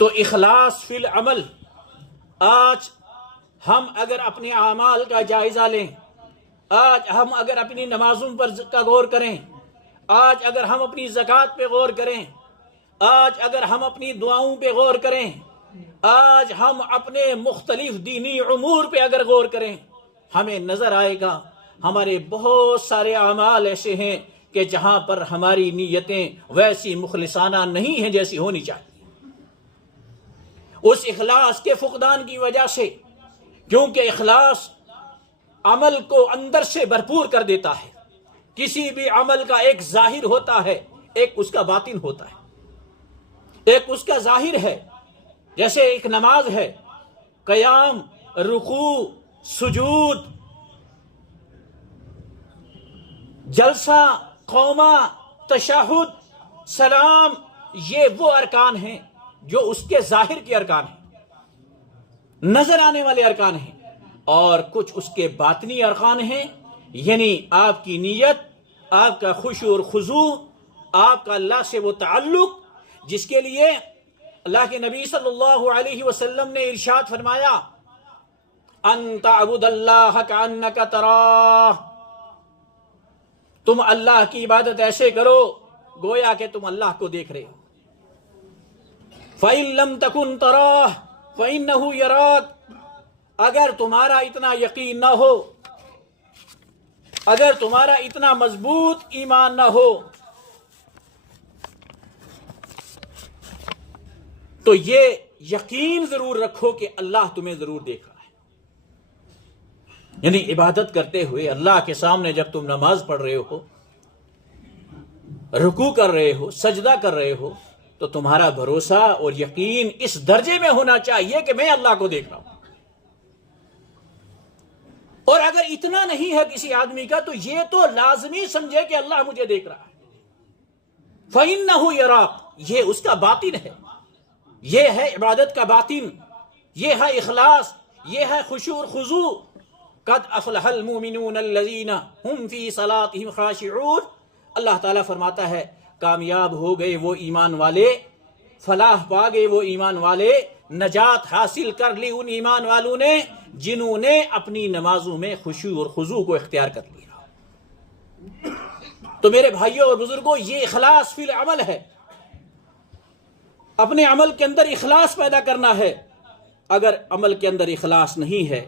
تو اخلاص فی العمل، آج ہم اگر اپنے اعمال کا جائزہ لیں، آج ہم اگر اپنی نمازوں پر کا غور کریں، آج اگر ہم اپنی زکوٰۃ پہ غور کریں، آج اگر ہم اپنی دعاؤں پہ غور کریں، آج ہم اپنے مختلف دینی امور پہ اگر غور کریں، ہمیں نظر آئے گا ہمارے بہت سارے اعمال ایسے ہیں کہ جہاں پر ہماری نیتیں ویسی مخلصانہ نہیں ہیں جیسی ہونی چاہیے، اس اخلاص کے فقدان کی وجہ سے، کیونکہ اخلاص عمل کو اندر سے بھرپور کر دیتا ہے۔ کسی بھی عمل کا ایک ظاہر ہوتا ہے، ایک اس کا باطن ہوتا ہے، ایک اس کا ظاہر ہے، جیسے ایک نماز ہے، قیام، رکوع، سجود، جلسہ، قومہ، تشہد، سلام، یہ وہ ارکان ہیں جو اس کے ظاہر کے ارکان ہیں، نظر آنے والے ارکان ہیں، اور کچھ اس کے باطنی ارکان ہیں، یعنی آپ کی نیت، آپ کا خشوع اور خضوع، آپ کا اللہ سے وہ تعلق جس کے لیے اللہ کے نبی صلی اللہ علیہ وسلم نے ارشاد فرمایا، ان تعبد اللہ کأنک تراہ، تم اللہ کی عبادت ایسے کرو گویا کہ تم اللہ کو دیکھ رہے ہو۔ فَإِن لَمْ تَكُنْ تَرَاهُ فَإِنَّهُ يَرَاكَ، اگر تمہارا اتنا یقین نہ ہو، اگر تمہارا اتنا مضبوط ایمان نہ ہو، تو یہ یقین ضرور رکھو کہ اللہ تمہیں ضرور دیکھ رہا ہے۔ یعنی عبادت کرتے ہوئے اللہ کے سامنے جب تم نماز پڑھ رہے ہو، رکوع کر رہے ہو، سجدہ کر رہے ہو، تو تمہارا بھروسہ اور یقین اس درجے میں ہونا چاہیے کہ میں اللہ کو دیکھ رہا ہوں۔ اور اگر اتنا نہیں ہے کسی آدمی کا تو یہ تو لازمی سمجھے کہ اللہ مجھے دیکھ رہا ہے۔ فَإِنَّهُ يَرَاكَ، یہ اس کا باطن ہے، یہ ہے عبادت کا باطن، یہ ہے اخلاص، یہ ہے خشوع اور خضوع۔ قد افلح المؤمنون الذین هم فی صلاتهم خاشعون، اللہ تعالیٰ فرماتا ہے کامیاب ہو گئے وہ ایمان والے، فلاح پا گئے وہ ایمان والے، نجات حاصل کر لی ان ایمان والوں نے جنہوں نے اپنی نمازوں میں خشوع اور خضوع کو اختیار کر لیا۔ تو میرے بھائیوں اور بزرگوں، یہ اخلاص فی العمل ہے، اپنے عمل کے اندر اخلاص پیدا کرنا ہے۔ اگر عمل کے اندر اخلاص نہیں ہے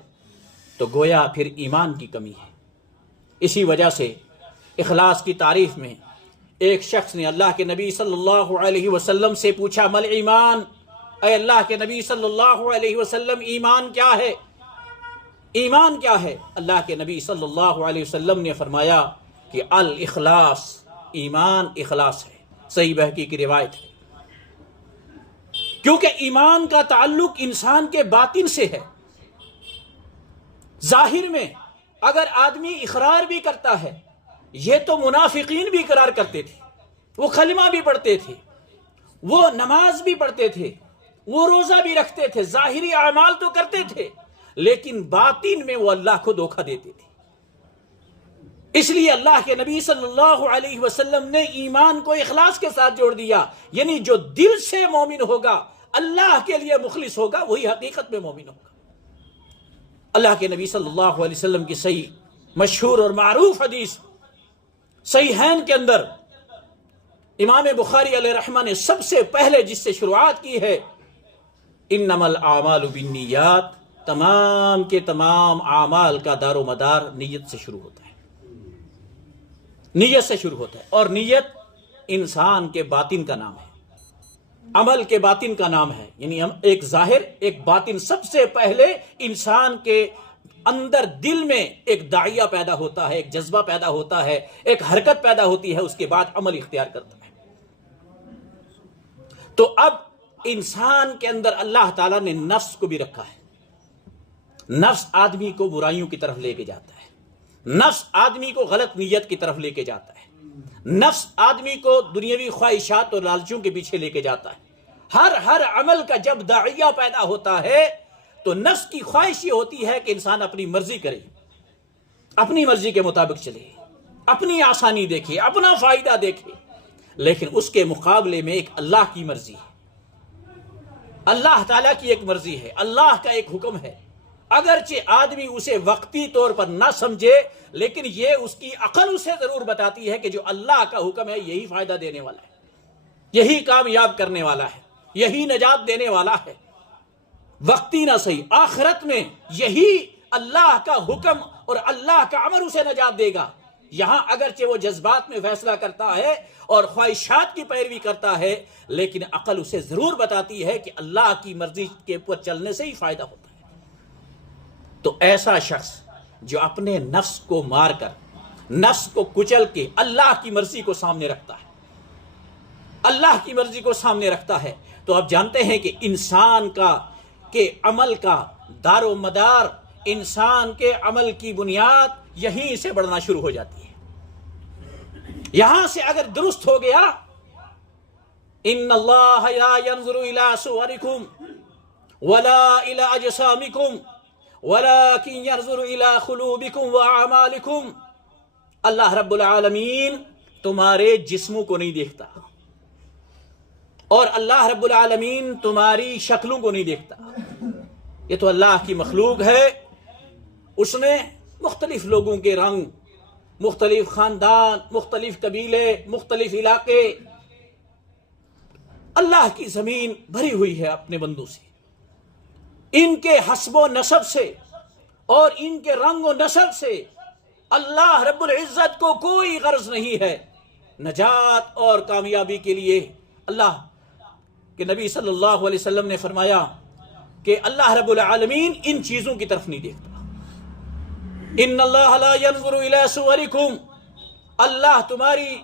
تو گویا پھر ایمان کی کمی ہے۔ اسی وجہ سے اخلاص کی تعریف میں ایک شخص نے اللہ کے نبی صلی اللہ علیہ وسلم سے پوچھا، مل ایمان، اے اللہ کے نبی صلی اللہ علیہ وسلم، ایمان کیا ہے؟ ایمان کیا ہے؟ اللہ کے نبی صلی اللہ علیہ وسلم نے فرمایا کہ الاخلاص، ایمان اخلاص ہے۔ صحیح بہقی کی روایت ہے، کیونکہ ایمان کا تعلق انسان کے باطن سے ہے۔ ظاہر میں اگر آدمی اقرار بھی کرتا ہے، یہ تو منافقین بھی اقرار کرتے تھے، وہ کلمہ بھی پڑھتے تھے، وہ نماز بھی پڑھتے تھے، وہ روزہ بھی رکھتے تھے، ظاہری اعمال تو کرتے تھے، لیکن باطن میں وہ اللہ کو دھوکہ دیتے تھے۔ اس لیے اللہ کے نبی صلی اللہ علیہ وسلم نے ایمان کو اخلاص کے ساتھ جوڑ دیا، یعنی جو دل سے مومن ہوگا، اللہ کے لیے مخلص ہوگا، وہی حقیقت میں مومن ہوگا۔ اللہ کے نبی صلی اللہ علیہ وسلم کی صحیح مشہور اور معروف حدیث صحیحین کے اندر امام بخاری علیہ رحمہ نے سب سے پہلے جس سے شروعات کی ہے، انما الاعمال بالنیات، تمام کے تمام اعمال کا دار و مدار نیت سے شروع ہوتا ہے، نیت سے شروع ہوتا ہے، اور نیت انسان کے باطن کا نام ہے، عمل کے باطن کا نام ہے، یعنی ایک ظاہر ایک باطن۔ سب سے پہلے انسان کے اندر دل میں ایک داعیہ پیدا ہوتا ہے، ایک جذبہ پیدا ہوتا ہے، ایک حرکت پیدا ہوتی ہے، اس کے بعد عمل اختیار کرتا ہے۔ تو اب انسان کے اندر اللہ تعالیٰ نے نفس کو بھی رکھا ہے۔ نفس آدمی کو برائیوں کی طرف لے کے جاتا ہے، نفس آدمی کو غلط نیت کی طرف لے کے جاتا ہے، نفس آدمی کو دنیاوی خواہشات اور لالچوں کے پیچھے لے کے جاتا ہے۔ ہر عمل کا جب داعیہ پیدا ہوتا ہے تو نفس کی خواہش یہ ہوتی ہے کہ انسان اپنی مرضی کرے، اپنی مرضی کے مطابق چلے، اپنی آسانی دیکھے، اپنا فائدہ دیکھے، لیکن اس کے مقابلے میں ایک اللہ کی مرضی ہے۔ اللہ تعالیٰ کی ایک مرضی ہے، اللہ کا ایک حکم ہے، اگرچہ آدمی اسے وقتی طور پر نہ سمجھے لیکن یہ اس کی عقل اسے ضرور بتاتی ہے کہ جو اللہ کا حکم ہے یہی فائدہ دینے والا ہے، یہی کامیاب کرنے والا ہے، یہی نجات دینے والا ہے، وقتی نہ صحیح آخرت میں یہی اللہ کا حکم اور اللہ کا امر اسے نجات دے گا۔ یہاں اگرچہ وہ جذبات میں فیصلہ کرتا ہے اور خواہشات کی پیروی کرتا ہے لیکن عقل اسے ضرور بتاتی ہے کہ اللہ کی مرضی کے اوپر چلنے سے ہی فائدہ ہوتا ہے۔ تو ایسا شخص جو اپنے نفس کو مار کر، نفس کو کچل کے اللہ کی مرضی کو سامنے رکھتا ہے، اللہ کی مرضی کو سامنے رکھتا ہے، تو آپ جانتے ہیں کہ انسان کے عمل کا دار و مدار، انسان کے عمل کی بنیاد یہیں سے بڑھنا شروع ہو جاتی ہے۔ یہاں سے اگر درست ہو گیا، ان اللہ لا ينظر الى صورکم ولا الى اجسامکم ولكن ينظر الى قلوبکم واعمالکم، اللہ رب العالمین تمہارے جسموں کو نہیں دیکھتا اور اللہ رب العالمین تمہاری شکلوں کو نہیں دیکھتا۔ یہ تو اللہ کی مخلوق ہے، اس نے مختلف لوگوں کے رنگ، مختلف خاندان، مختلف قبیلے، مختلف علاقے، اللہ کی زمین بھری ہوئی ہے اپنے بندوں سے، ان کے حسب و نسب سے اور ان کے رنگ و نسل سے اللہ رب العزت کو کوئی غرض نہیں ہے۔ نجات اور کامیابی کے لیے اللہ کہ نبی صلی اللہ علیہ وسلم نے فرمایا کہ اللہ رب العالمین ان چیزوں کی طرف نہیں دیکھتا۔ ان اللہ لا ينظر الى صورکم، اللہ تمہاری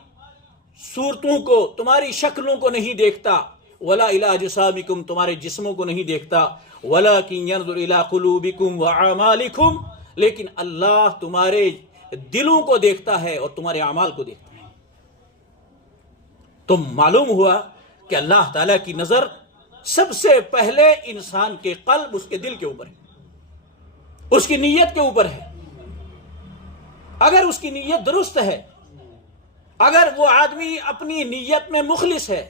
صورتوں کو، تمہاری شکلوں کو نہیں دیکھتا، ولا الى اجسامکم، تمہارے جسموں کو نہیں دیکھتا، ولکن ينظر الى قلوبکم واعمالکم، لیکن اللہ تمہارے دلوں کو دیکھتا ہے اور تمہارے اعمال کو دیکھتا ہے۔ تو معلوم ہوا کہ اللہ تعالیٰ کی نظر سب سے پہلے انسان کے قلب، اس کے دل کے اوپر ہے، اس کی نیت کے اوپر ہے۔ اگر اس کی نیت درست ہے، اگر وہ آدمی اپنی نیت میں مخلص ہے،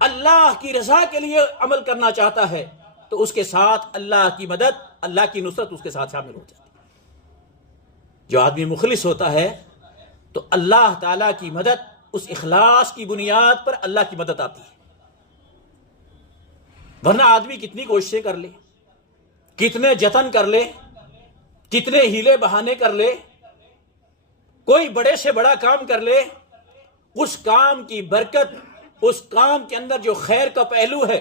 اللہ کی رضا کے لیے عمل کرنا چاہتا ہے، تو اس کے ساتھ اللہ کی مدد، اللہ کی نصرت اس کے ساتھ شامل ہو جاتی ہے۔ جو آدمی مخلص ہوتا ہے تو اللہ تعالیٰ کی مدد، اس اخلاص کی بنیاد پر اللہ کی مدد آتی ہے۔ ورنہ آدمی کتنی کوششیں کر لے، کتنے جتن کر لے، کتنے ہیلے بہانے کر لے، کوئی بڑے سے بڑا کام کر لے، اس کام کی برکت، اس کام کے اندر جو خیر کا پہلو ہے،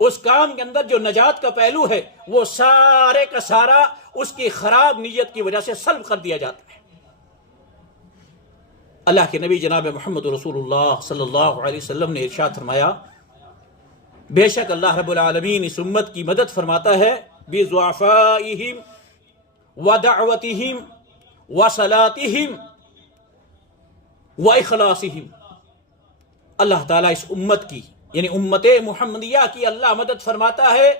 اس کام کے اندر جو نجات کا پہلو ہے، وہ سارے کا سارا اس کی خراب نیت کی وجہ سے سلب کر دیا جاتا ہے۔ اللہ کے نبی جناب محمد رسول اللہ صلی اللہ علیہ وسلم نے ارشاد فرمایا، بے شک اللہ رب العالمین اس امت کی مدد فرماتا ہے بضعفائہم ودعوتہم وصلاتہم واخلاصہم۔ اللہ تعالیٰ اس امت کی، یعنی امت محمدیہ کی اللہ مدد فرماتا ہے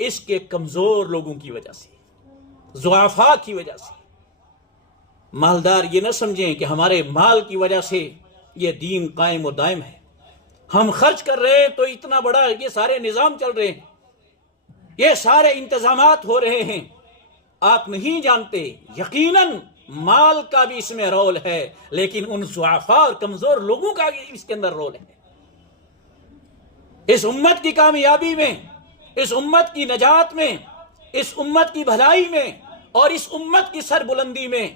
اس کے کمزور لوگوں کی وجہ سے، ضعفاء کی وجہ سے۔ مالدار یہ نہ سمجھیں کہ ہمارے مال کی وجہ سے یہ دین قائم و دائم ہے، ہم خرچ کر رہے ہیں تو اتنا بڑا یہ سارے نظام چل رہے ہیں، یہ سارے انتظامات ہو رہے ہیں۔ آپ نہیں جانتے، یقیناً مال کا بھی اس میں رول ہے، لیکن ان ضعفاء اور کمزور لوگوں کا بھی اس کے اندر رول ہے۔ اس امت کی کامیابی میں، اس امت کی نجات میں، اس امت کی بھلائی میں اور اس امت کی سربلندی میں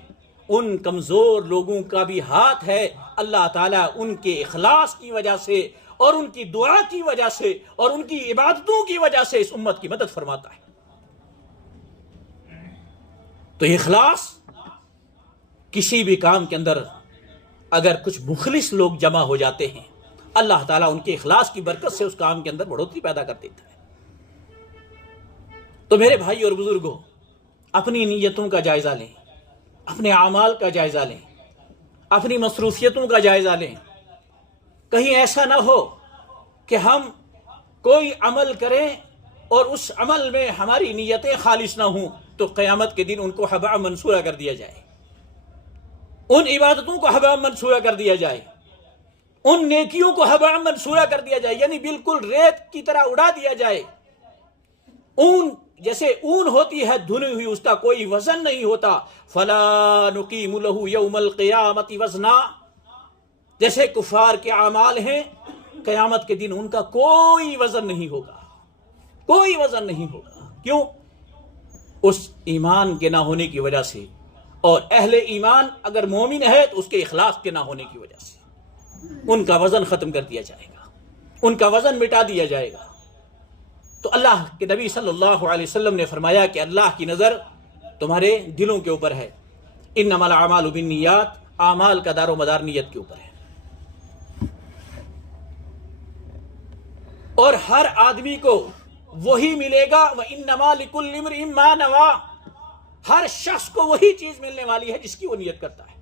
ان کمزور لوگوں کا بھی ہاتھ ہے۔ اللہ تعالیٰ ان کے اخلاص کی وجہ سے اور ان کی دعا کی وجہ سے اور ان کی عبادتوں کی وجہ سے اس امت کی مدد فرماتا ہے۔ تو اخلاص، کسی بھی کام کے اندر اگر کچھ مخلص لوگ جمع ہو جاتے ہیں، اللہ تعالیٰ ان کے اخلاص کی برکت سے اس کام کے اندر بڑھوتری پیدا کر دیتا ہے۔ تو میرے بھائی اور بزرگوں، اپنی نیتوں کا جائزہ لیں، اپنے اعمال کا جائزہ لیں، اپنی مصروفیتوں کا جائزہ لیں۔ کہیں ایسا نہ ہو کہ ہم کوئی عمل کریں اور اس عمل میں ہماری نیتیں خالص نہ ہوں تو قیامت کے دن ان کو ہباء منصورہ کر دیا جائے، ان عبادتوں کو ہباء منصورہ کر دیا جائے، ان نیکیوں کو ہباء منصورہ کر دیا جائے، یعنی بالکل ریت کی طرح اڑا دیا جائے۔ اون جیسے اون ہوتی ہے دھلی ہوئی، اس کا کوئی وزن نہیں ہوتا. فلا نقیم له یوم القیامت وزنا، جیسے کفار کے اعمال ہیں قیامت کے دن ان کا کوئی وزن نہیں ہوگا، کوئی وزن نہیں ہوگا. کیوں؟ اس ایمان کے نہ ہونے کی وجہ سے. اور اہل ایمان اگر مومن ہے تو اس کے اخلاص کے نہ ہونے کی وجہ سے ان کا وزن ختم کر دیا جائے گا، ان کا وزن مٹا دیا جائے گا. تو اللہ کے نبی صلی اللہ علیہ وسلم نے فرمایا کہ اللہ کی نظر تمہارے دلوں کے اوپر ہے. انما الاعمال بالنیات، اعمال کا دار و مدار نیت کے اوپر ہے. اور ہر آدمی کو وہی ملے گا. وَإِنَّمَا لِكُلِّ امْرِئٍ مَّا نَوَىٰ، ہر شخص کو وہی چیز ملنے والی ہے جس کی وہ نیت کرتا ہے.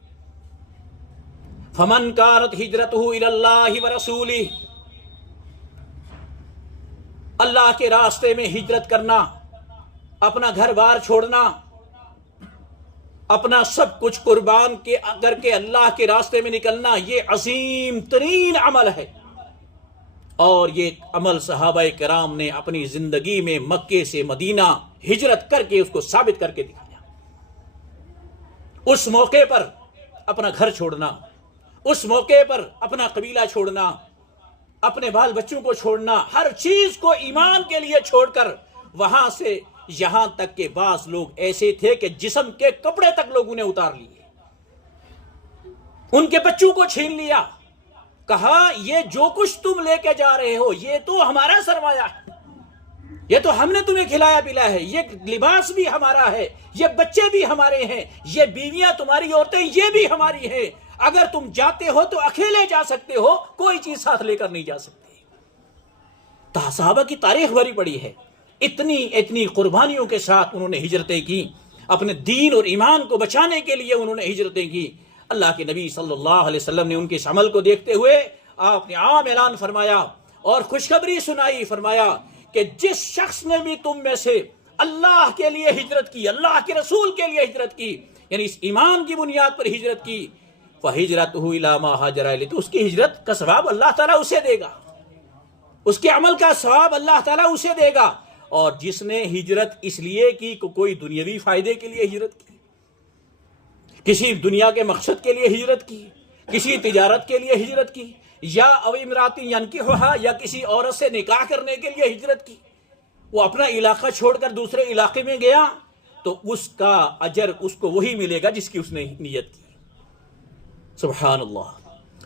فَمَنْ كَانَتْ هِجْرَتُهُ إِلَى اللَّهِ وَرَسُولِهِ، اللہ کے راستے میں ہجرت کرنا، اپنا گھر بار چھوڑنا، اپنا سب کچھ قربان کر کے اللہ کے راستے میں نکلنا، یہ عظیم ترین عمل ہے. اور یہ عمل صحابہ کرام نے اپنی زندگی میں مکے سے مدینہ ہجرت کر کے اس کو ثابت کر کے دکھایا. اس موقع پر اپنا گھر چھوڑنا، اس موقع پر اپنا قبیلہ چھوڑنا، اپنے بال بچوں کو چھوڑنا، ہر چیز کو ایمان کے لیے چھوڑ کر وہاں سے یہاں تک کہ بعض لوگ ایسے تھے کہ جسم کے کپڑے تک لوگوں نے اتار لیے، ان کے بچوں کو چھین لیا. کہا یہ جو کچھ تم لے کے جا رہے ہو یہ تو ہمارا سرمایہ ہے، یہ تو ہم نے تمہیں کھلایا پلایا ہے، یہ لباس بھی ہمارا ہے، یہ بچے بھی ہمارے ہیں، یہ بیویاں تمہاری عورتیں یہ بھی ہماری ہیں. اگر تم جاتے ہو تو اکیلے جا سکتے ہو، کوئی چیز ساتھ لے کر نہیں جا سکتے. صحابہ کی تاریخ بھری پڑی ہے، اتنی قربانیوں کے ساتھ انہوں نے ہجرتیں کی، اپنے دین اور ایمان کو بچانے کے لیے انہوں نے ہجرتیں کی. اللہ کے نبی صلی اللہ علیہ وسلم نے ان کے اس عمل کو دیکھتے ہوئے آپ نے عام اعلان فرمایا اور خوشخبری سنائی. فرمایا کہ جس شخص نے بھی تم میں سے اللہ کے لیے ہجرت کی، اللہ کے رسول کے لیے ہجرت کی، یعنی اس ایمان کی بنیاد پر ہجرت کی، فَهِجْرَتُهُ إِلَىٰ مَا هَاجَرَ إِلَيْهِ، تو اس کی ہجرت کا ثواب اللہ تعالیٰ اسے دے گا، اس کے عمل کا ثواب اللہ تعالیٰ اسے دے گا. اور جس نے ہجرت اس لیے کی کہ کوئی دنیاوی فائدے کے لیے ہجرت کی، کسی دنیا کے مقصد کے لیے ہجرت کی، کسی تجارت کے لیے ہجرت کی، یا او امراتی ینکحھا، یا کسی عورت سے نکاح کرنے کے لیے ہجرت کی، وہ اپنا علاقہ چھوڑ کر دوسرے علاقے میں گیا تو اس کا اجر اس کو وہی ملے گا جس کی اس نے نیت کی. سبحان اللہ.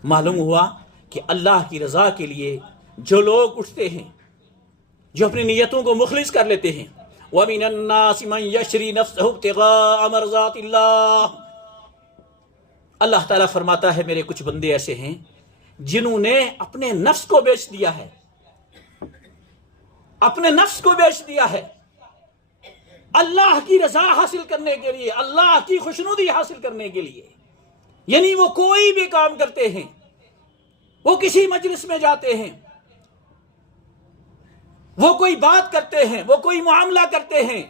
معلوم ہوا کہ اللہ کی رضا کے لیے جو لوگ اٹھتے ہیں، جو اپنی نیتوں کو مخلص کر لیتے ہیں، وَمِنَ النَّاسِ مَن يَشْرِي نَفْسَهُ ابْتِغَاءَ مَرْضَاتِ اللَّهِ، اللہ تعالیٰ فرماتا ہے میرے کچھ بندے ایسے ہیں جنہوں نے اپنے نفس کو بیچ دیا ہے، اپنے نفس کو بیچ دیا ہے اللہ کی رضا حاصل کرنے کے لیے، اللہ کی خوشنودی حاصل کرنے کے لیے. یعنی وہ کوئی بھی کام کرتے ہیں، وہ کسی مجلس میں جاتے ہیں، وہ کوئی بات کرتے ہیں، وہ کوئی معاملہ کرتے ہیں،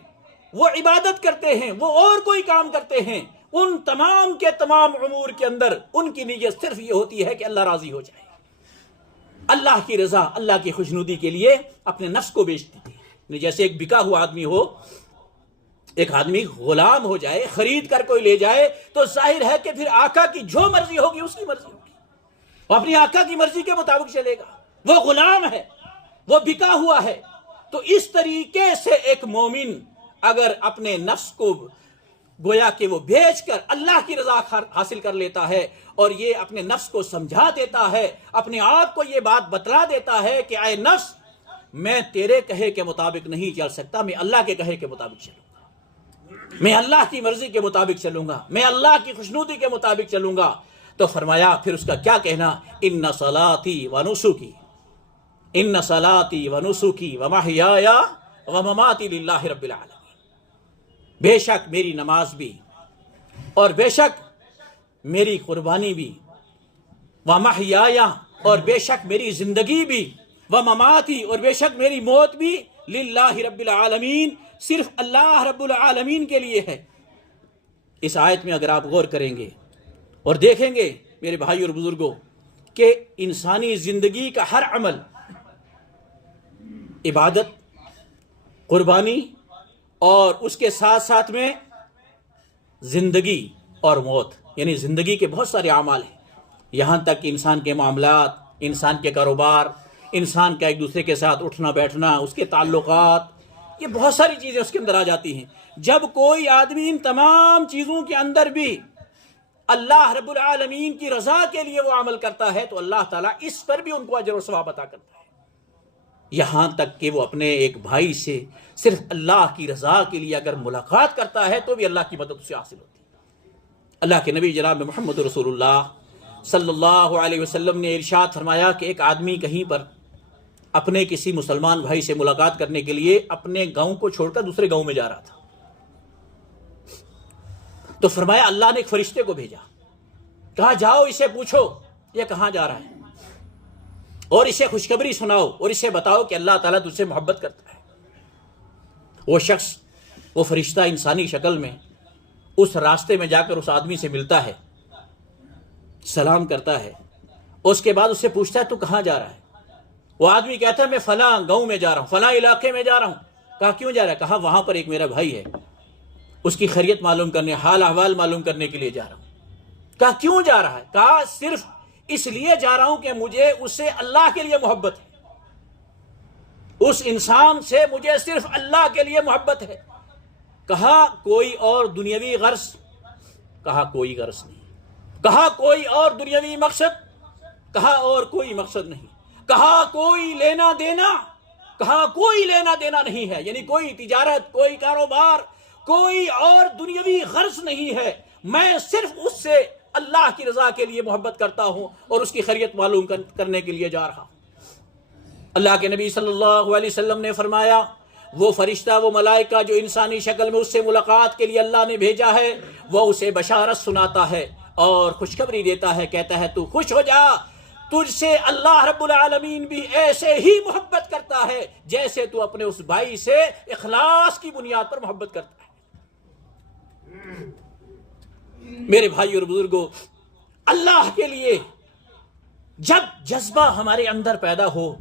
وہ عبادت کرتے ہیں، وہ اور کوئی کام کرتے ہیں، ان تمام کے تمام امور کے اندر ان کی نیت صرف یہ ہوتی ہے کہ اللہ راضی ہو جائے. اللہ کی رضا، اللہ کی خوشنودی کے لیے اپنے نفس کو بیچ دیتے ہیں. جیسے ایک بکا ہوا آدمی ہو، ایک آدمی غلام ہو جائے، خرید کر کوئی لے جائے تو ظاہر ہے کہ پھر آقا کی جو مرضی ہوگی اس کی مرضی ہوگی، وہ اپنی آقا کی مرضی کے مطابق چلے گا. وہ غلام ہے، وہ بکا ہوا ہے. تو اس طریقے سے ایک مومن اگر اپنے نفس کو گویا کہ وہ بیچ کر اللہ کی رضا حاصل کر لیتا ہے اور یہ اپنے نفس کو سمجھا دیتا ہے، اپنے آپ کو یہ بات بتلا دیتا ہے کہ اے نفس، میں تیرے کہے کے مطابق نہیں چل سکتا، میں اللہ کے کہے کے مطابق چلوں گا، میں اللہ کی مرضی کے مطابق چلوں گا، میں اللہ کی خوشنودی کے مطابق چلوں گا. تو فرمایا پھر اس کا کیا کہنا، ان صلاتی و نسکی، ان صلاتی و نسکی و محیایا و مماتی للہ رب العالمین. بے شک میری نماز بھی اور بے شک میری قربانی بھی، و محیایا اور بے شک میری زندگی بھی، و مماتی اور بے شک میری موت بھی، للہ رب العالمین، صرف اللہ رب العالمین کے لیے ہے. اس آیت میں اگر آپ غور کریں گے اور دیکھیں گے میرے بھائی اور بزرگوں کہ انسانی زندگی کا ہر عمل، عبادت، قربانی اور اس کے ساتھ ساتھ میں زندگی اور موت، یعنی زندگی کے بہت سارے اعمال ہیں، یہاں تک کہ انسان کے معاملات، انسان کے کاروبار، انسان کا ایک دوسرے کے ساتھ اٹھنا بیٹھنا، اس کے تعلقات، یہ بہت ساری چیزیں اس کے اندر آ جاتی ہیں۔ جب کوئی آدمی ان تمام چیزوں کے اندر بھی اللہ رب العالمین کی رضا کے لیے وہ عمل کرتا ہے تو اللہ تعالیٰ اس پر بھی ان کو اجر و ثواب عطا کرتا ہے، یہاں تک کہ وہ اپنے ایک بھائی سے صرف اللہ کی رضا کے لیے اگر ملاقات کرتا ہے تو بھی اللہ کی مدد اسے حاصل ہوتی ہے۔ اللہ کے نبی جناب محمد رسول اللہ صلی اللہ علیہ وسلم نے ارشاد فرمایا کہ ایک آدمی کہیں پر اپنے کسی مسلمان بھائی سے ملاقات کرنے کے لیے اپنے گاؤں کو چھوڑ کر دوسرے گاؤں میں جا رہا تھا، تو فرمایا اللہ نے ایک فرشتے کو بھیجا، کہا جاؤ اسے پوچھو یہ کہاں جا رہا ہے اور اسے خوشخبری سناؤ اور اسے بتاؤ کہ اللہ تعالیٰ تجھ سے محبت کرتا ہے۔ وہ شخص، وہ فرشتہ انسانی شکل میں اس راستے میں جا کر اس آدمی سے ملتا ہے، سلام کرتا ہے، اس کے بعد اس سے پوچھتا ہے تو کہاں جا رہا ہے؟ وہ آدمی کہتا ہے میں فلاں گاؤں میں جا رہا ہوں، فلاں علاقے میں جا رہا ہوں۔ کہا کیوں جا رہا ہے؟ کہا وہاں پر ایک میرا بھائی ہے، اس کی خیریت معلوم کرنے، حال احوال معلوم کرنے کے لیے جا رہا ہوں۔ کہا کیوں جا رہا ہے؟ کہا صرف اس لیے جا رہا ہوں کہ مجھے اس سے اللہ کے لیے محبت ہے، اس انسان سے مجھے صرف اللہ کے لیے محبت ہے۔ کہا کوئی اور دنیاوی غرض؟ کہا کوئی غرض نہیں۔ کہا کوئی اور دنیاوی مقصد؟ کہا اور کوئی مقصد نہیں۔ کہا کوئی لینا دینا؟ کہا کوئی لینا دینا نہیں ہے، یعنی کوئی تجارت، کوئی کاروبار، کوئی اور دنیاوی غرض نہیں ہے، میں صرف اس سے اللہ کی رضا کے لیے محبت کرتا ہوں اور اس کی خیریت معلوم کرنے کے لیے جا رہا ہوں۔ اللہ کے نبی صلی اللہ علیہ وسلم نے فرمایا وہ فرشتہ، وہ ملائکہ جو انسانی شکل میں اس سے ملاقات کے لیے اللہ نے بھیجا ہے، وہ اسے بشارت سناتا ہے اور خوشخبری دیتا ہے، کہتا ہے تو خوش ہو جا، تجھ سے اللہ رب العالمین بھی ایسے ہی محبت کرتا ہے جیسے تو اپنے اس بھائی سے اخلاص کی بنیاد پر محبت کرتا ہے۔ میرے بھائی اور بزرگوں، اللہ کے لیے جب جذبہ ہمارے اندر پیدا ہو،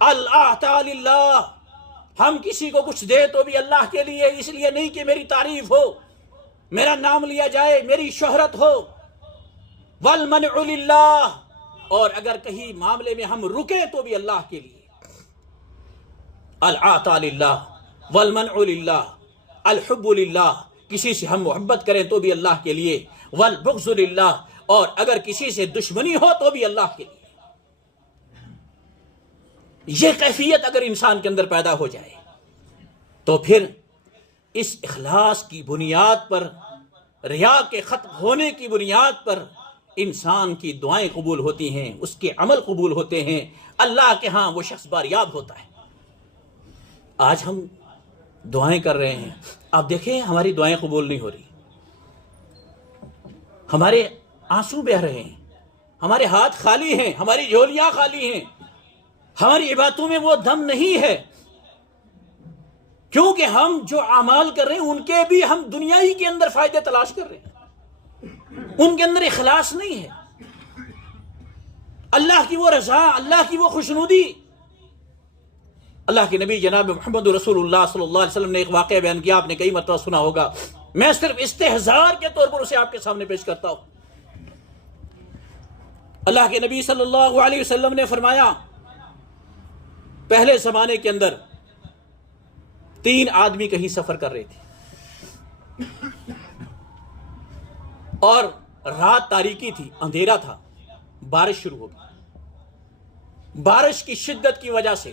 اللہ تعالی اللہ، ہم کسی کو کچھ دے تو بھی اللہ کے لیے، اس لیے نہیں کہ میری تعریف ہو، میرا نام لیا جائے، میری شہرت ہو، والمنع للہ، اور اگر کہیں معاملے میں ہم رکیں تو بھی اللہ کے لیے، العطاء للہ والمنع للہ، الحب للہ، کسی سے ہم محبت کریں تو بھی اللہ کے لیے، والبغض للہ، اور اگر کسی سے دشمنی ہو تو بھی اللہ کے لیے۔ یہ کیفیت اگر انسان کے اندر پیدا ہو جائے تو پھر اس اخلاص کی بنیاد پر، ریا کے ختم ہونے کی بنیاد پر انسان کی دعائیں قبول ہوتی ہیں، اس کے عمل قبول ہوتے ہیں، اللہ کے ہاں وہ شخص باریاب ہوتا ہے۔ آج ہم دعائیں کر رہے ہیں، آپ دیکھیں ہماری دعائیں قبول نہیں ہو رہی، ہمارے آنسو بہہ رہے ہیں، ہمارے ہاتھ خالی ہیں، ہماری جھولیاں خالی ہیں، ہماری عبادتوں میں وہ دم نہیں ہے، کیونکہ ہم جو اعمال کر رہے ہیں ان کے بھی ہم دنیائی کے اندر فائدے تلاش کر رہے ہیں، ان کے اندر اخلاص نہیں ہے، اللہ کی وہ رضا، اللہ کی وہ خوشنودی۔ اللہ کے نبی جناب محمد رسول اللہ صلی اللہ علیہ وسلم نے ایک واقعہ بیان کیا، آپ نے کئی مرتبہ سنا ہوگا، میں صرف استحضار کے طور پر اسے آپ کے سامنے پیش کرتا ہوں۔ اللہ کے نبی صلی اللہ علیہ وسلم نے فرمایا پہلے زمانے کے اندر 3 آدمی کہیں سفر کر رہے تھے اور رات تاریکی تھی، اندھیرا تھا، بارش شروع ہو گئی۔ بارش کی شدت کی وجہ سے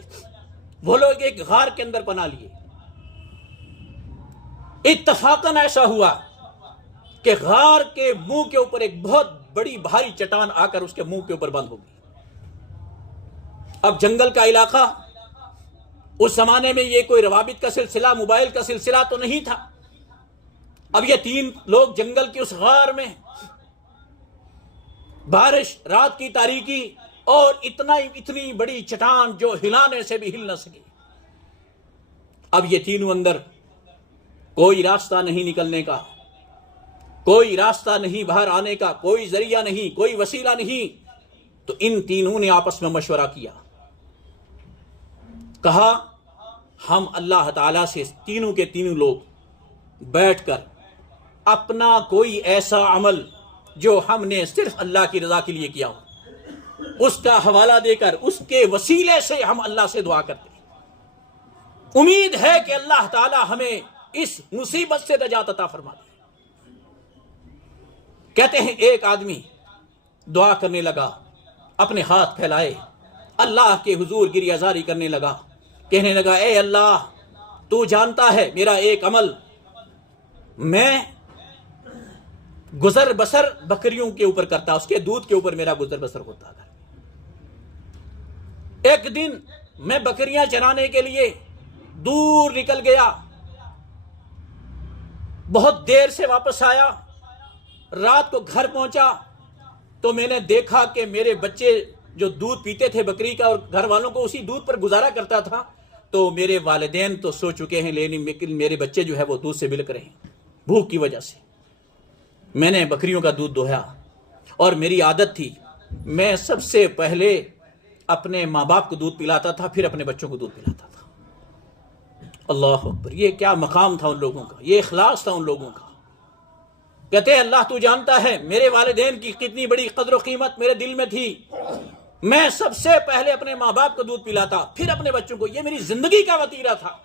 وہ لوگ ایک غار کے اندر پناہ لیے۔ اتفاقاً ایسا ہوا کہ غار کے منہ کے اوپر ایک بہت بڑی بھاری چٹان آ کر اس کے منہ کے اوپر بند ہو گئی۔ اب جنگل کا علاقہ، اس زمانے میں یہ کوئی روابط کا سلسلہ، موبائل کا سلسلہ تو نہیں تھا۔ اب یہ 3 لوگ جنگل کے اس غار میں، بارش، رات کی تاریکی اور اتنی بڑی چٹان جو ہلانے سے بھی ہل نہ سکی۔ اب یہ تینوں اندر، کوئی راستہ نہیں نکلنے کا، کوئی راستہ نہیں باہر آنے کا، کوئی ذریعہ نہیں، کوئی وسیلہ نہیں۔ تو ان تینوں نے آپس میں مشورہ کیا، کہا ہم اللہ تعالیٰ سے تینوں کے تینوں لوگ بیٹھ کر اپنا کوئی ایسا عمل جو ہم نے صرف اللہ کی رضا کے لیے کیا ہو اس کا حوالہ دے کر اس کے وسیلے سے ہم اللہ سے دعا کرتے ہیں۔ امید ہے کہ اللہ تعالیٰ ہمیں اس مصیبت سے نجات عطا فرما دے۔ کہتے ہیں ایک آدمی دعا کرنے لگا، اپنے ہاتھ پھیلائے، اللہ کے حضور گریہ زاری کرنے لگا، کہنے لگا اے اللہ تو جانتا ہے میرا ایک عمل، میں گزر بسر بکریوں کے اوپر کرتا، اس کے دودھ کے اوپر میرا گزر بسر ہوتا تھا۔ ایک دن میں بکریاں چرانے کے لیے دور نکل گیا، بہت دیر سے واپس آیا، رات کو گھر پہنچا تو میں نے دیکھا کہ میرے بچے جو دودھ پیتے تھے بکری کا اور گھر والوں کو اسی دودھ پر گزارا کرتا تھا، تو میرے والدین تو سو چکے ہیں لیکن میرے بچے جو ہے وہ دودھ سے بلک رہے ہیں بھوک کی وجہ سے۔ میں نے بکریوں کا دودھ دوہا اور میری عادت تھی میں سب سے پہلے اپنے ماں باپ کو دودھ پلاتا تھا، پھر اپنے بچوں کو دودھ پلاتا تھا۔ اللہ اکبر، یہ کیا مقام تھا ان لوگوں کا، یہ اخلاص تھا ان لوگوں کا۔ کہتے ہیں اللہ تو جانتا ہے میرے والدین کی کتنی بڑی قدر و قیمت میرے دل میں تھی، میں سب سے پہلے اپنے ماں باپ کو دودھ پلاتا پھر اپنے بچوں کو، یہ میری زندگی کا وتیرہ تھا۔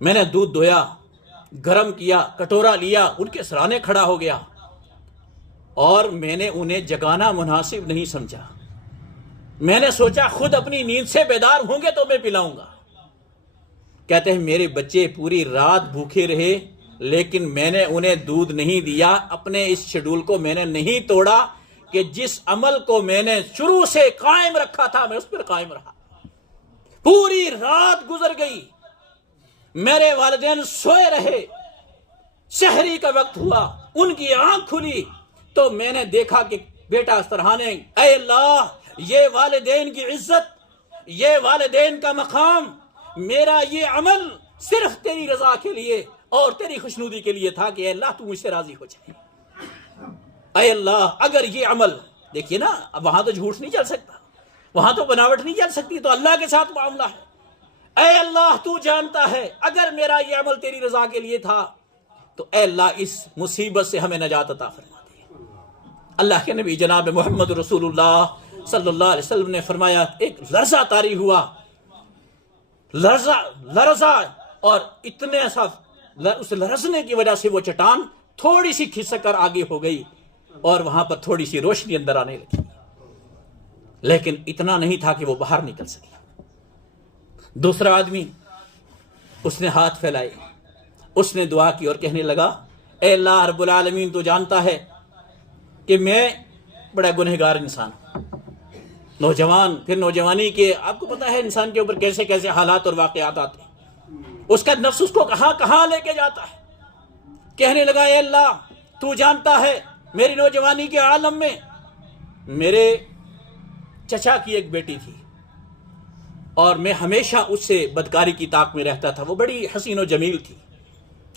میں نے دودھ دویا، گرم کیا، کٹورا لیا، ان کے سرانے کھڑا ہو گیا اور میں نے انہیں جگانا مناسب نہیں سمجھا۔ میں نے سوچا خود اپنی نیند سے بیدار ہوں گے تو میں پلاؤں گا۔ کہتے ہیں میرے بچے پوری رات بھوکے رہے لیکن میں نے انہیں دودھ نہیں دیا۔ اپنے اس شیڈول کو میں نے نہیں توڑا کہ جس عمل کو میں نے شروع سے قائم رکھا تھا میں اس پر قائم رہا۔ پوری رات گزر گئی، میرے والدین سوئے رہے، سحری کا وقت ہوا، ان کی آنکھ کھلی تو میں نے دیکھا کہ بیٹا سرہانے، اے اللہ یہ والدین کی عزت، یہ والدین کا مقام، میرا یہ عمل صرف تیری رضا کے لیے اور تیری خوشنودی کے لیے تھا کہ اے اللہ تو مجھ سے راضی ہو جائے۔ اے اللہ اگر یہ عمل، دیکھیے نا اب وہاں تو جھوٹ نہیں چل سکتا، وہاں تو بناوٹ نہیں چل سکتی، تو اللہ کے ساتھ معاملہ ہے۔ اے اللہ تو جانتا ہے اگر میرا یہ عمل تیری رضا کے لیے تھا تو اے اللہ اس مصیبت سے ہمیں نجات عطا فرما دے۔ اللہ کے نبی جناب محمد رسول اللہ صلی اللہ علیہ وسلم نے فرمایا ایک لرزہ طاری ہوا، لرزہ اور اتنے سا اس لرزنے کی وجہ سے وہ چٹان تھوڑی سی کھسک کر آگے ہو گئی اور وہاں پر تھوڑی سی روشنی اندر آنے لگی، لیکن اتنا نہیں تھا کہ وہ باہر نکل سکی۔ دوسرا آدمی اس نے ہاتھ پھیلائے، اس نے دعا کی اور کہنے لگا اے اللہ رب العالمین تو جانتا ہے کہ میں بڑا گنہگار انسان ہوں، نوجوان، پھر نوجوانی کے آپ کو پتا ہے انسان کے اوپر کیسے کیسے حالات اور واقعات آتے ہیں، اس کا نفس اس کو کہاں کہاں لے کے جاتا ہے۔ کہنے لگا اے اللہ تو جانتا ہے میری نوجوانی کے عالم میں میرے چچا کی ایک بیٹی تھی اور میں ہمیشہ اس سے بدکاری کی طاق میں رہتا تھا، وہ بڑی حسین و جمیل تھی،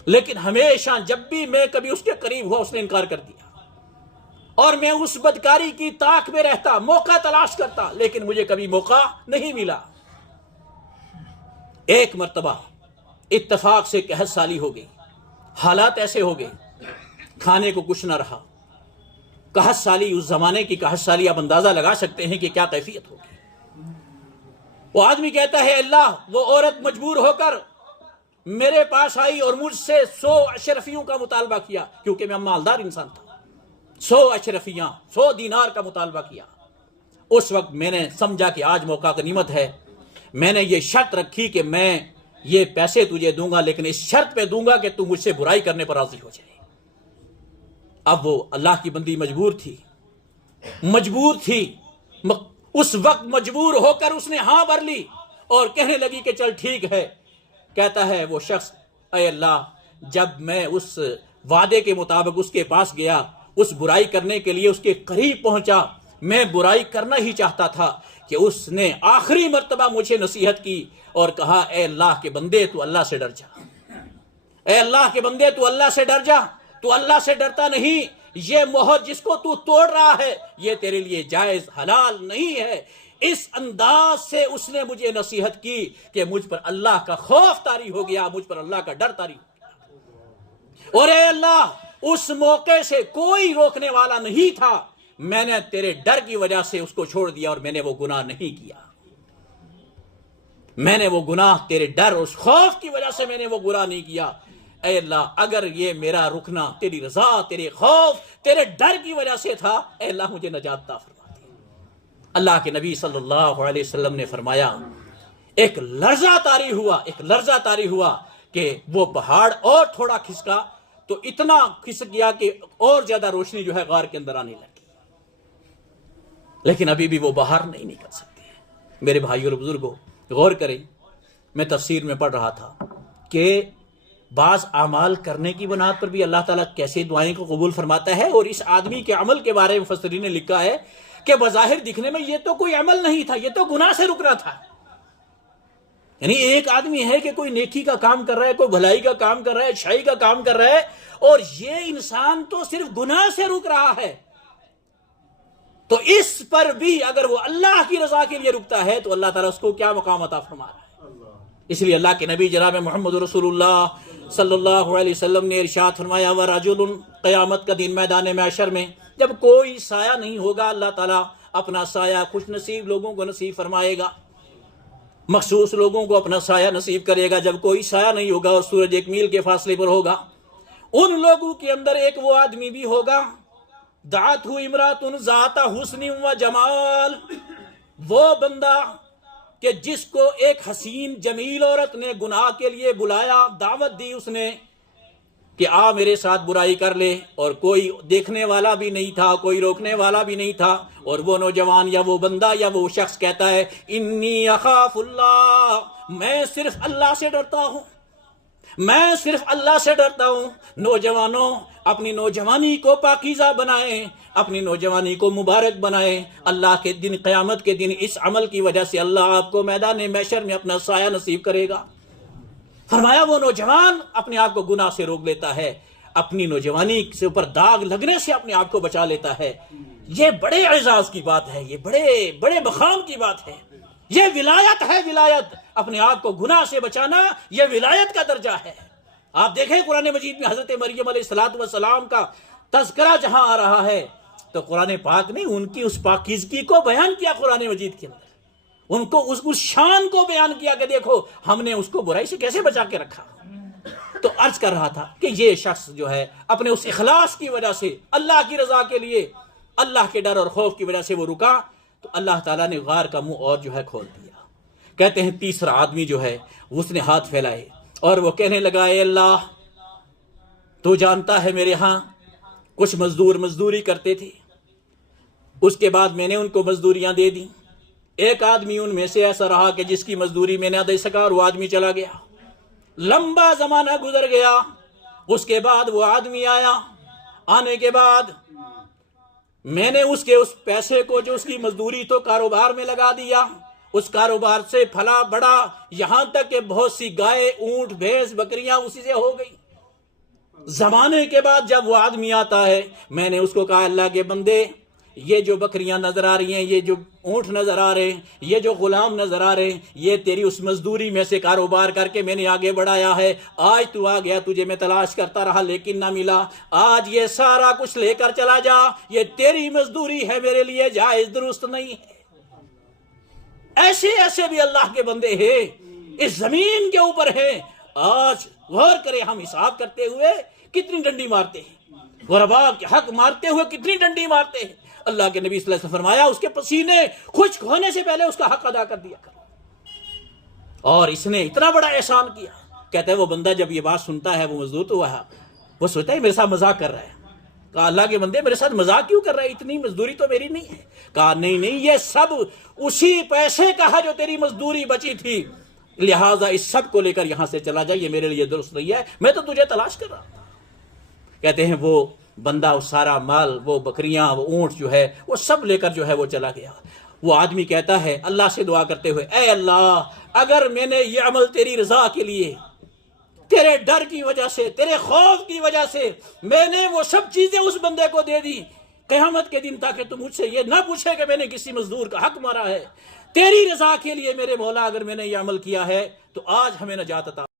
لیکن ہمیشہ جب بھی میں کبھی اس کے قریب ہوا اس نے انکار کر دیا اور میں اس بدکاری کی طاق میں رہتا، موقع تلاش کرتا لیکن مجھے کبھی موقع نہیں ملا۔ ایک مرتبہ اتفاق سے قحط سالی ہو گئی، حالات ایسے ہو گئے کھانے کو کچھ نہ رہا۔ قحط سالی، اس زمانے کی قحط سالی آپ اندازہ لگا سکتے ہیں کہ کیا کیفیت ہوگی۔ وہ آدمی کہتا ہے اللہ وہ عورت مجبور ہو کر میرے پاس آئی اور مجھ سے 100 اشرفیوں کا مطالبہ کیا، کیونکہ میں مالدار انسان تھا، 100 اشرفیاں، 100 دینار کا مطالبہ کیا۔ اس وقت میں نے سمجھا کہ آج موقع غنیمت ہے، میں نے یہ شرط رکھی کہ میں یہ پیسے تجھے دوں گا لیکن اس شرط پہ دوں گا کہ تو مجھ سے برائی کرنے پر راضی ہو جائے۔ اب وہ اللہ کی بندی مجبور تھی، اس وقت مجبور ہو کر اس نے ہاں بھر لی اور کہنے لگی کہ چل ٹھیک ہے۔ کہتا ہے وہ شخص اے اللہ جب میں اس وعدے کے مطابق اس کے پاس گیا، اس برائی کرنے کے لیے اس کے قریب پہنچا، میں برائی کرنا ہی چاہتا تھا کہ اس نے آخری مرتبہ مجھے نصیحت کی اور کہا اے اللہ کے بندے تو اللہ سے ڈر جا، اے اللہ کے بندے تو اللہ سے ڈر جا، تو اللہ سے ڈرتا نہیں، یہ مہر جس کو تو توڑ رہا ہے یہ تیرے لیے جائز حلال نہیں ہے، اس انداز سے اس نے مجھے نصیحت کی کہ مجھ پر اللہ کا خوف طاری ہو گیا، مجھ پر اللہ کا ڈر طاری ہو گیا، اور اے اللہ اس موقع سے کوئی روکنے والا نہیں تھا، میں نے تیرے ڈر کی وجہ سے اس کو چھوڑ دیا اور میں نے وہ گناہ نہیں کیا، میں نے وہ گناہ تیرے ڈر اور اس خوف کی وجہ سے میں نے وہ گناہ نہیں کیا۔ اے اللہ اگر یہ میرا رکنا تیری رضا، تیرے خوف، تیرے ڈر کی وجہ سے تھا، اے اللہ مجھے نجات عطا فرما دے۔ اللہ کے نبی صلی اللہ علیہ وسلم نے فرمایا ایک لرزہ طاری ہوا کہ وہ پہاڑ اور تھوڑا کھسکا تو اتنا کھسک گیا کہ اور زیادہ روشنی جو ہے غار کے اندر آنے لگی، لیکن ابھی بھی وہ باہر نہیں نکل سکتے۔ میرے بھائیوں اور بزرگوں غور کریں، میں تفسیر میں پڑھ رہا تھا کہ بعض اعمال کرنے کی بنیاد پر بھی اللہ تعالیٰ کیسے دعائیں کو قبول فرماتا ہے، اور اس آدمی کے عمل کے بارے میں مفسرین نے لکھا ہے کہ بظاہر دکھنے میں یہ تو کوئی عمل نہیں تھا، یہ تو گناہ سے رکنا تھا۔ یعنی ایک آدمی ہے کہ کوئی نیکی کا کام کر رہا ہے، کوئی بھلائی کا کام کر رہا ہے، اچھائی کا کام کر رہا ہے، اور یہ انسان تو صرف گناہ سے رک رہا ہے، تو اس پر بھی اگر وہ اللہ کی رضا کے لیے رکتا ہے تو اللہ تعالیٰ اس کو کیا مقام عطا فرما رہا ہے۔ اس لیے اللہ کے نبی جناب محمد رسول اللہ صلی اللہ علیہ وسلم نے ارشاد فرمایا وَرَجُلٌ، قیامت کا دن میدان محشر میں جب کوئی سایہ نہیں ہوگا، اللہ تعالیٰ اپنا سایہ خوش نصیب لوگوں کو نصیب فرمائے گا، مخصوص لوگوں کو اپنا سایہ نصیب کرے گا۔ جب کوئی سایہ نہیں ہوگا اور سورج 1 میل کے فاصلے پر ہوگا، ان لوگوں کے اندر ایک وہ آدمی بھی ہوگا دعتہ امرأۃ ذات حسن و جمال، وہ بندہ کہ جس کو ایک حسین جمیل عورت نے گناہ کے لیے بلایا، دعوت دی اس نے کہ آ میرے ساتھ برائی کر لے، اور کوئی دیکھنے والا بھی نہیں تھا، کوئی روکنے والا بھی نہیں تھا، اور وہ نوجوان یا وہ بندہ یا وہ شخص کہتا ہے انی اخاف اللہ، میں صرف اللہ سے ڈرتا ہوں، میں صرف اللہ سے ڈرتا ہوں۔ نوجوانوں اپنی نوجوانی کو پاکیزہ بنائیں، اپنی نوجوانی کو مبارک بنائیں، اللہ کے دن قیامت کے دن اس عمل کی وجہ سے اللہ آپ کو میدان محشر میں اپنا سایہ نصیب کرے گا۔ فرمایا وہ نوجوان اپنے آپ کو گناہ سے روک لیتا ہے، اپنی نوجوانی سے اوپر داغ لگنے سے اپنے آپ کو بچا لیتا ہے۔ یہ بڑے اعزاز کی بات ہے، یہ بڑے مقام کی بات ہے، یہ ولایت ہے، ولایت اپنے آپ کو گناہ سے بچانا یہ ولایت کا درجہ ہے۔ آپ دیکھیں قرآن مجید میں حضرت مریم علیہ السلام کا تذکرہ جہاں آ رہا ہے تو قرآن پاک نے ان کی اس پاکیزگی کو بیان کیا، قرآن مجید کے اندر ان کو اس شان کو بیان کیا کہ دیکھو ہم نے اس کو برائی سے کیسے بچا کے رکھا۔ تو عرض کر رہا تھا کہ یہ شخص جو ہے اپنے اس اخلاص کی وجہ سے اللہ کی رضا کے لیے، اللہ کے ڈر اور خوف کی وجہ سے وہ رکا، تو اللہ تعالیٰ نے غار کا منہ اور جو ہے کھول دیا۔ کہتے ہیں تیسرا آدمی جو ہے اس نے ہاتھ پھیلائے اور وہ کہنے لگا اے اللہ تو جانتا ہے میرے ہاں کچھ مزدور مزدوری کرتے تھے، اس کے بعد میں نے ان کو مزدوریاں دے دیں۔ ایک آدمی ان میں سے ایسا رہا کہ جس کی مزدوری میں نہ دے سکا اور وہ آدمی چلا گیا، لمبا زمانہ گزر گیا، اس کے بعد وہ آدمی آیا، آنے کے بعد میں نے اس پیسے کو جو اس کی مزدوری تو کاروبار میں لگا دیا، اس کاروبار سے پھلا بڑا، یہاں تک کہ بہت سی گائے، اونٹ، بھینس، بکریاں اسی سے ہو گئی۔ زمانے کے بعد جب وہ آدمی آتا ہے میں نے اس کو کہا اللہ کے بندے یہ جو بکریاں نظر آ رہی ہیں، یہ جو اونٹ نظر آ رہے ہیں، یہ جو غلام نظر آ رہے ہیں، یہ تیری اس مزدوری میں سے کاروبار کر کے میں نے آگے بڑھایا ہے۔ آج تو آ گیا، تجھے میں تلاش کرتا رہا لیکن نہ ملا، آج یہ سارا کچھ لے کر چلا جا، یہ تیری مزدوری ہے، میرے لیے جائز درست نہیں ہے۔ ایسے ایسے بھی اللہ کے بندے ہیں اس زمین کے اوپر ہیں۔ آج غور کریں، ہم حساب کرتے ہوئے کتنی ڈنڈی مارتے ہیں، غربا کے حق مارتے ہوئے کتنی ڈنڈی مارتے ہیں۔ اللہ کے نبی صلی اللہ علیہ وسلم فرمایا اس کے پسینے خشک ہونے سے پہلے اس کا حق ادا کر دیا کرو۔ اور اس نے اتنا بڑا احسان کیا، کہتا ہے وہ بندہ جب یہ بات سنتا ہے، وہ مزدور تو وہ سوچتا ہے میرے ساتھ مذاق کر رہا ہے۔ کہا اللہ کے بندے میرے ساتھ مذاق کیوں کر رہا ہے، اتنی مزدوری تو میری نہیں ہے۔ کہا نہیں یہ سب اسی پیسے کا ہے جو تیری مزدوری بچی تھی، لہٰذا اس سب کو لے کر یہاں سے چلا جا، یہ میرے لیے درست نہیں ہے، میں تو تجھے تلاش کر رہا تھا۔ کہتے ہیں وہ بندہ وہ سارا مال، وہ بکریاں، وہ اونٹ جو ہے وہ سب لے کر جو ہے وہ چلا گیا۔ وہ آدمی کہتا ہے اللہ سے دعا کرتے ہوئے اے اللہ اگر میں نے یہ عمل تیری رضا کے لیے، تیرے ڈر کی وجہ سے، تیرے خوف کی وجہ سے میں نے وہ سب چیزیں اس بندے کو دے دی، قیامت کے دن تاکہ تم مجھ سے یہ نہ پوچھے کہ میں نے کسی مزدور کا حق مارا ہے. تیری رضا کے لیے میرے مولا اگر میں نے یہ عمل کیا ہے تو آج ہمیں نجات عطا